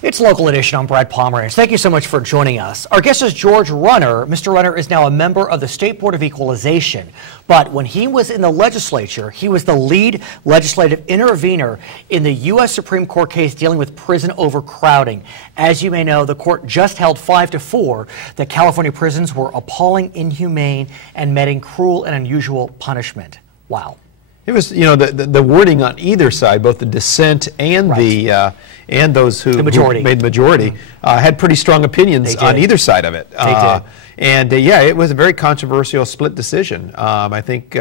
It's Local Edition. I'm Brad Pomerantz. Thank you so much for joining us. Our guest is George Runner. Mr. Runner is now a member of the State Board of Equalization. But when he was in the legislature, he was the lead legislative intervener in the U.S. Supreme Court case dealing with prison overcrowding. As you may know, the court just held 5-4 that California prisons were appalling, inhumane, and meting cruel and unusual punishment. Wow. It was, you know, the wording on either side, both the dissent and the and those who made the majority, had pretty strong opinions on either side of it. They did. Yeah, it was a very controversial split decision. I think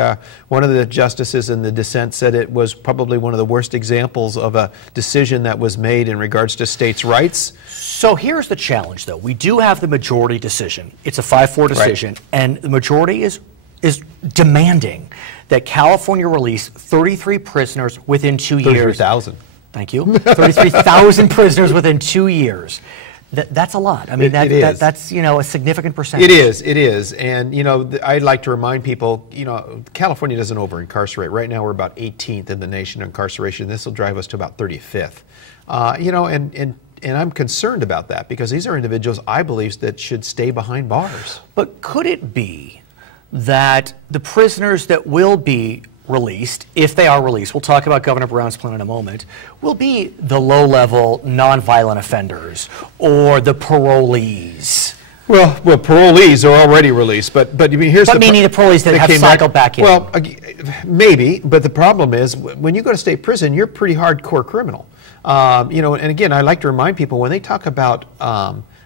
one of the justices in the dissent said it was probably one of the worst examples of a decision that was made in regards to states' rights. So here's the challenge, though. We do have the majority decision. It's a 5-4 decision, right, and the majority is demanding that California release 33 prisoners within 2 years. 33,000. Thank you. 33,000 prisoners within 2 years. That's a lot. I mean, that's, you know, a significant percentage. It is. And, you know, I'd like to remind people, you know, California doesn't over-incarcerate. Right now we're about 18th in the nation in incarceration. This will drive us to about 35th. You know, and I'm concerned about that because these are individuals, I believe, that should stay behind bars. But could it be that the prisoners that will be released, if they are released, we'll talk about Governor Brown's plan in a moment, will be the low-level, nonviolent offenders or the parolees? Well, parolees are already released, but I mean, here's the meaning the parolees that have cycled back in. Well, maybe, but the problem is when you go to state prison, you're a pretty hardcore criminal. You know, and again, I like to remind people when they talk about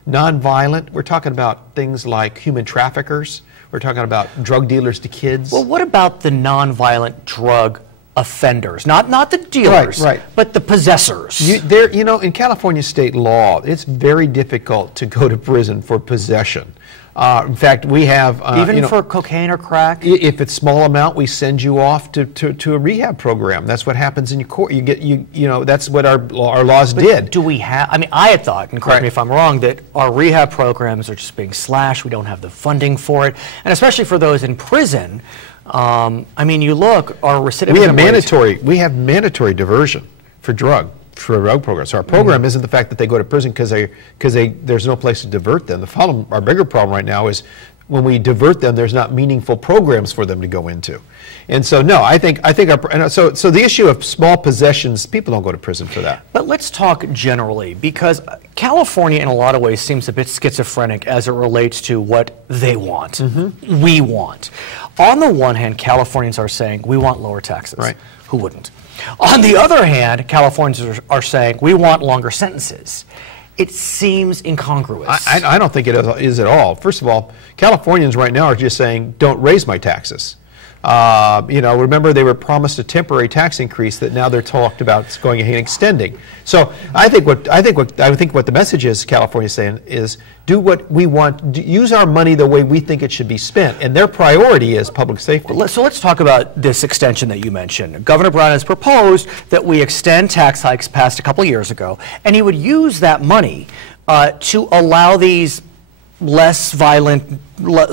nonviolent, we're talking about things like human traffickers. We're talking about drug dealers to kids. Well, what about the nonviolent drug offenders? Not the dealers, right. But the possessors. You know, in California state law, it's very difficult to go to prison for possession. In fact, we have even for cocaine or crack. If it's small amount, we send you off to a rehab program. That's what happens in your court. You know that's what our laws did. Do we have? I mean, I had thought, and correct me if I'm wrong, that our rehab programs are just being slashed. We don't have the funding for it, and especially for those in prison. I mean, you look, our recidivism. We have mandatory diversion for drug programs. So our program isn't the fact that they go to prison because there's no place to divert them. Our bigger problem right now is when we divert them, there's not meaningful programs for them to go into. And so no, I think so the issue of small possessions, people don't go to prison for that. But let's talk generally, because California in a lot of ways seems a bit schizophrenic as it relates to what they want. We want. On the one hand, Californians are saying we want lower taxes. Right. Who wouldn't? On the other hand, Californians are saying we want longer sentences. It seems incongruous. I don't think it is at all. First of all, Californians right now are just saying, don't raise my taxes. You know, remember they were promised a temporary tax increase that now they're talked about going ahead and extending. So I think what the message is California is saying is do what we want, use our money the way we think it should be spent, and their priority is public safety. So let's talk about this extension that you mentioned. Governor Brown has proposed that we extend tax hikes passed a couple years ago, and he would use that money to allow these less violent,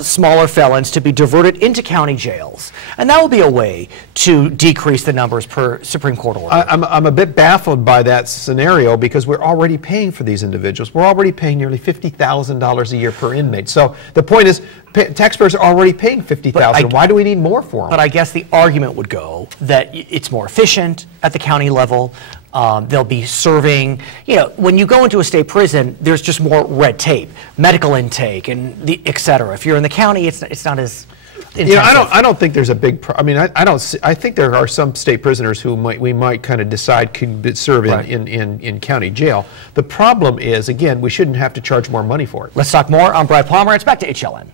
smaller felons to be diverted into county jails. And that will be a way to decrease the numbers per Supreme Court order. I'm a bit baffled by that scenario because we're already paying for these individuals. We're already paying nearly $50,000 a year per inmate. So the point is, taxpayers are already paying $50,000. Why do we need more for them? But I guess the argument would go that it's more efficient at the county level. They'll be serving, you know, when you go into a state prison, there's just more red tape, medical intake, and et cetera. If you're in the county, it's not as intensive. You know, I don't think there's a big. I mean, I think there are some state prisoners who we might kind of decide could serve in county jail. The problem is, again, we shouldn't have to charge more money for it. Let's talk more. I'm Brad Pomerantz. Back to HLN.